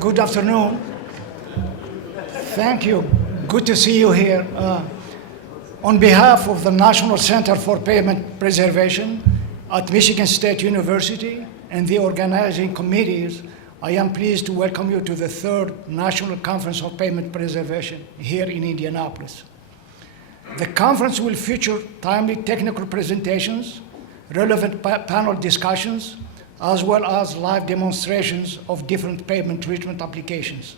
Good afternoon. Thank you. Good to see you here. On behalf of the National Center for Pavement Preservation at Michigan State University and the organizing committees, I am pleased to welcome you to the third National Conference of Pavement Preservation here in Indianapolis. The conference will feature timely technical presentations, relevant panel discussions, as well as live demonstrations of different pavement treatment applications.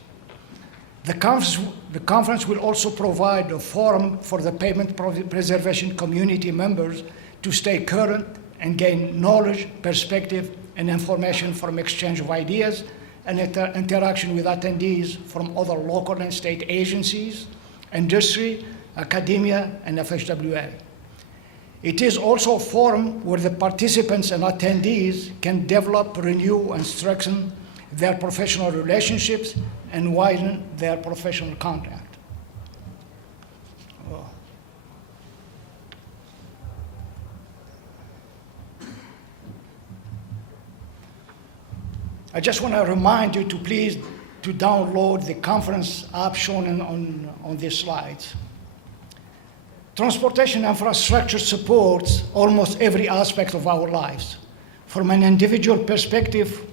The conference will also provide a forum for the pavement preservation community members to stay current and gain knowledge, perspective, and information from exchange of ideas and interaction with attendees from other local and state agencies, industry, academia, and FHWA. It is also a forum where the participants and attendees can develop, renew, and strengthen their professional relationships and widen their professional contact. I just want to remind you to please to download the conference app shown on these slides. Transportation infrastructure supports almost every aspect of our lives. From an individual perspective,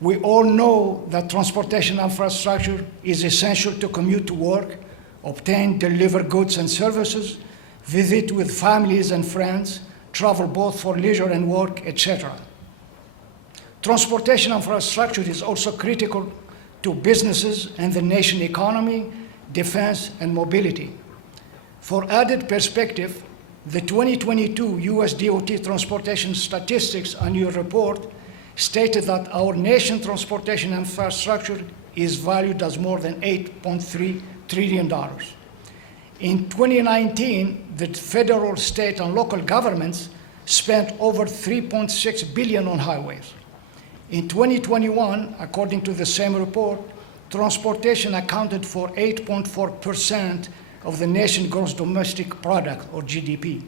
we all know that transportation infrastructure is essential to commute to work, obtain, deliver goods and services, visit with families and friends, travel both for leisure and work, etc. Transportation infrastructure is also critical to businesses and the nation economy, defense, and mobility. For added perspective, the 2022 US DOT Transportation Statistics Annual Report stated that our nation's transportation infrastructure is valued as more than $8.3 trillion. In 2019, the federal, state, and local governments spent over $3.6 billion on highways. In 2021, according to the same report, transportation accounted for 8.4% of the nation's gross domestic product, or GDP.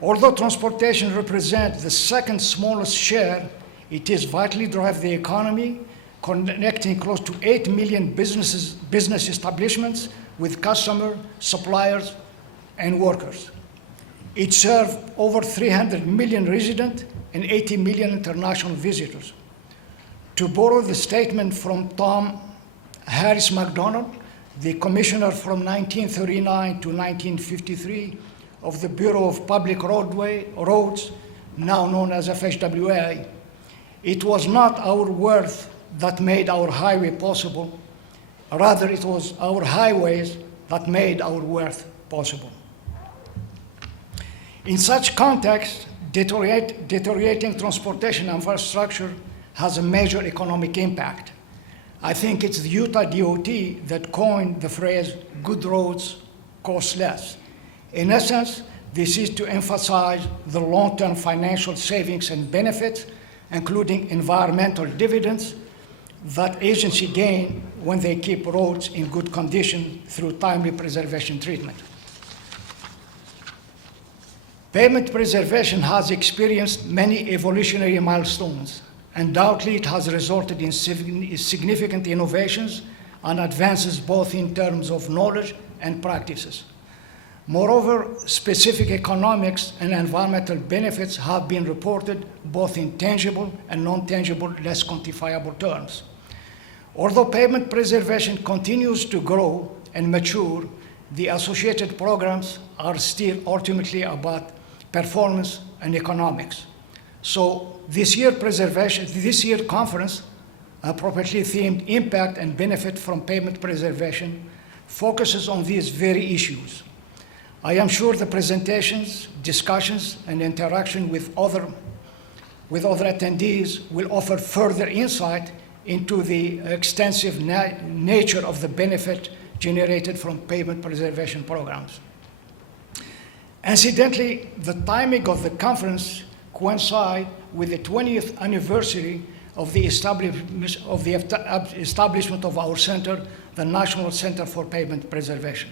Although transportation represents the second smallest share, it is vitally drives the economy, connecting close to 8 million business establishments with customers, suppliers, and workers. It serves over 300 million residents and 80 million international visitors. To borrow the statement from Tom Harris McDonald, the commissioner from 1939 to 1953 of the Bureau of Public Roads, now known as FHWA, it was not our worth that made our highway possible. Rather, it was our highways that made our worth possible. In such context, deteriorating transportation infrastructure has a major economic impact. I think it's the Utah DOT that coined the phrase, good roads cost less. In essence, this is to emphasize the long-term financial savings and benefits, including environmental dividends, that agencies gain when they keep roads in good condition through timely preservation treatment. Pavement preservation has experienced many evolutionary milestones. Undoubtedly, it has resulted in significant innovations and advances both in terms of knowledge and practices. Moreover, specific economics and environmental benefits have been reported both in tangible and non-tangible, less quantifiable terms. Although pavement preservation continues to grow and mature, the associated programs are still ultimately about performance and economics. So this year conference, appropriately themed Impact and Benefit from Pavement Preservation, focuses on these very issues. I am sure the presentations, discussions, and interaction with other attendees will offer further insight into the extensive nature of the benefit generated from pavement preservation programs. Incidentally, the timing of the conference coincides with the 20th anniversary of the establishment of our center, the National Center for Pavement Preservation.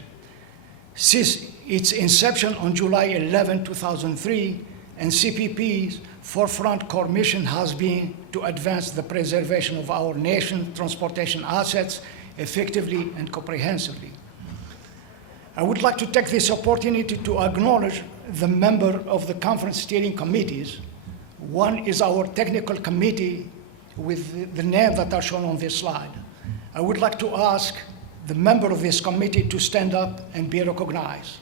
Since its inception on July 11, 2003, NCPP's forefront core mission has been to advance the preservation of our nation's transportation assets effectively and comprehensively. I would like to take this opportunity to acknowledge the member of the conference steering committees. One is our technical committee with the names that are shown on this slide. I would like to ask the member of this committee to stand up and be recognized.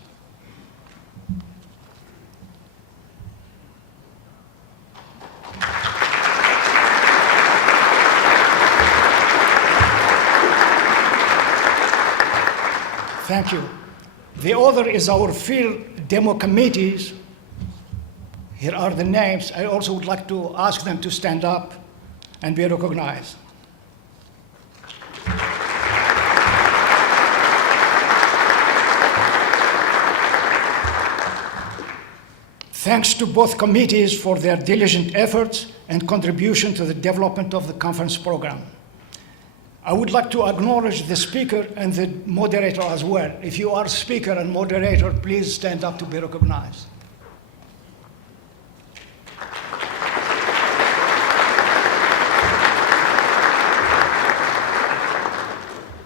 Thank you. The other is our field demo committees. Here are the names. I also would like to ask them to stand up and be recognized. Thanks to both committees for their diligent efforts and contribution to the development of the conference program. I would like to acknowledge the speaker and the moderator as well. If you are speaker and moderator, please stand up to be recognized.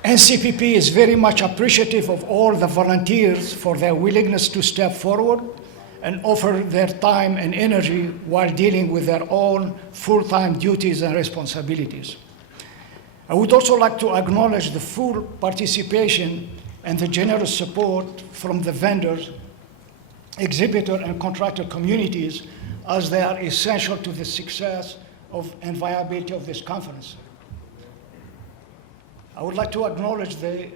NCPP is very much appreciative of all the volunteers for their willingness to step forward and offer their time and energy while dealing with their own full-time duties and responsibilities. I would also like to acknowledge the full participation and the generous support from the vendors, exhibitor, and contractor communities, as they are essential to the success and viability of this conference. I would like to acknowledge the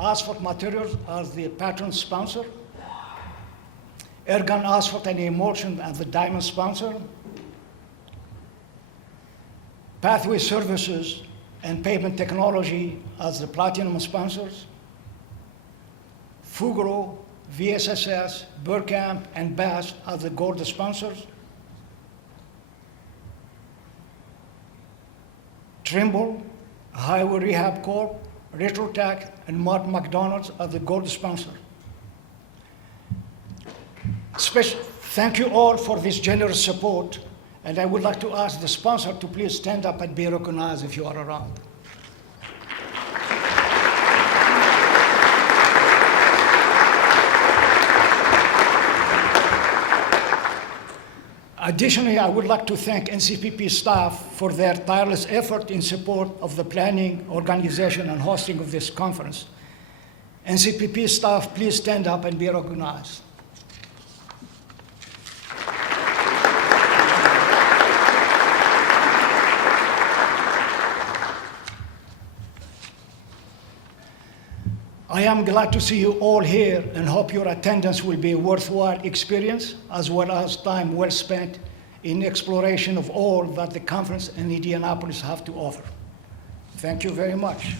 Asphalt Materials as the patron sponsor, Ergan Asphalt and Emulsion as the diamond sponsor, Pathway Services and Pavement Technology as the platinum sponsors, Fugro, VSSS, Burkamp, and BAST as the gold sponsors, Trimble, Highway Rehab Corp, Retrotech, and Mark McDonald's as the gold sponsor. Thank you all for this generous support, and I would like to ask the sponsor to please stand up and be recognized if you are around. Additionally, I would like to thank NCPP staff for their tireless effort in support of the planning, organization, and hosting of this conference. NCPP staff, please stand up and be recognized. I am glad to see you all here and hope your attendance will be a worthwhile experience, as well as time well spent in exploration of all that the conference in Indianapolis have to offer. Thank you very much.